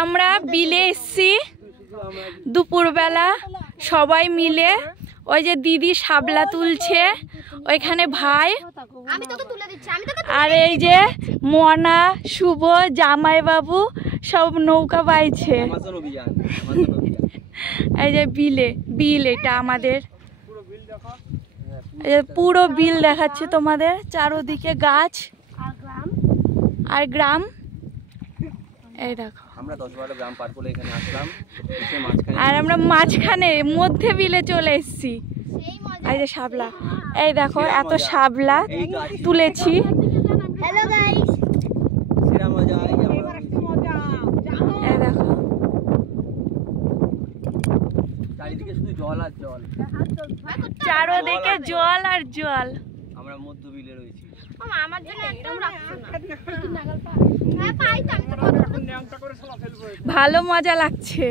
আমরা বিলে এসছি দুপুরবেলা সবাই মিলে। ওই যে দিদি শাবলা তুলছে, ওইখানে ভাই, আর এই যে মনা, শুভ, জামাই বাবু সব নৌকা বাইছে। এই যে বিল এটা আমাদের, পুরো বিল দেখাচ্ছে তোমাদের, চারোদিকে গাছ আর গ্রাম। এই দেখো আমরা 10-12 গ্রাম পার করে এখানে আসলাম, আর আমরা মাঝখানে মধ্যে বিলে চলে এসেছি। এই যে শাবলা, এই দেখো এত শাবলা তুলেছি। হ্যালো গাইস, সেরা মজা। এই দেখো চারিদিকে শুধু জল আর জল, চারোদিকে জল আর জল। আমরা মধ্য বিলে রয়েছি। আমার জন্য একদম রাখছো না। ভালো মজা লাগছে।